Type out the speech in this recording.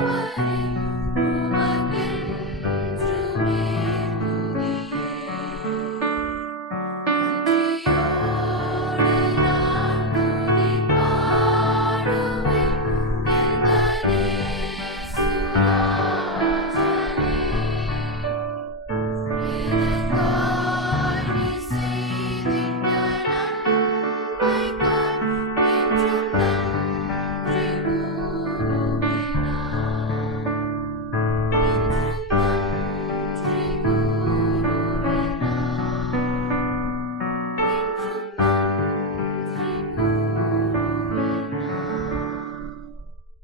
away.